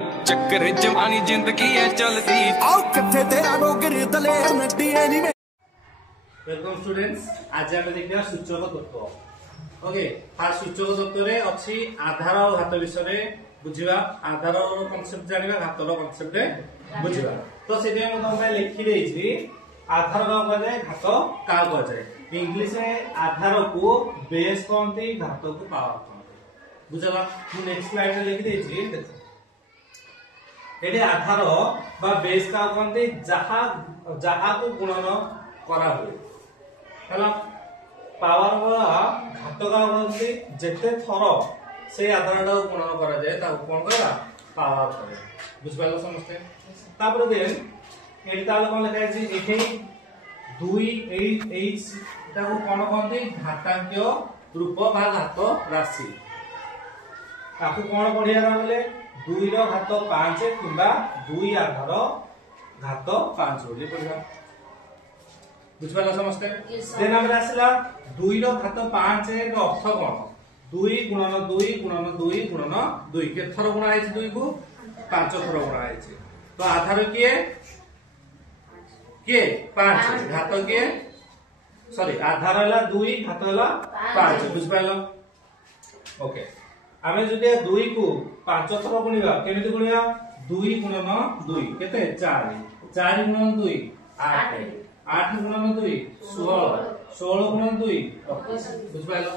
चक्कर जवानी जिंदगी है चलती आओ कथे तेरा नौकरी तले नड्डी एनी में। वेलकम स्टूडेंट्स, आज आम देखा सूचक तत्व। ओके, फास्ट सूचक तत्व रे अछि आधार और घात विषय बुझिबा। आधार कांसेप्ट जानिबा, घातर कांसेप्ट बुझिबा। तो सेदे हम तुम लिखि देछि आधार का कहले घात का कहले। इंग्लिश में आधार को बेस कहते, घात को पावर कहते। बुझला, मु नेक्स्ट स्लाइड में लिखि देछि। देखो एडी आधार बा बेस का कहते जहा जहा को गुणन करा हुए हला। पावर बा घात का कहते जेते थरो से आधार टा गुणन करा जाए ताको कोन करा पावर करे। बुझ पालो समझते। तापर देन एडी ताल कोन लिखा छै एठी 2 8 ताको कोन कहते घातांक रूप बा घात राशि। ताको कोन पढिया रहले 2 रो घात 5 किबा 2 आधार घात 5 बोली पढिया। बुझ पालो समझते। देन हम आसला 2 रो घात 5 रो अर्थ कोन 2 गुणन 2 गुणन 2 गुणन 2 के थर गुणा है 2 को 5 थर गुणा है। तो आधार किए 5 घात किए सॉरी आधार हला 2 घात हला 5। बुझ पालो। ओके, आमे जदि 2 को 5 थर गुणिबा केमिति गुणिबा 2 गुणन 2 केते 4 4 गुणन 2 8 8 गुणन 2 16 16 गुणन 2 25। बुझ पालो।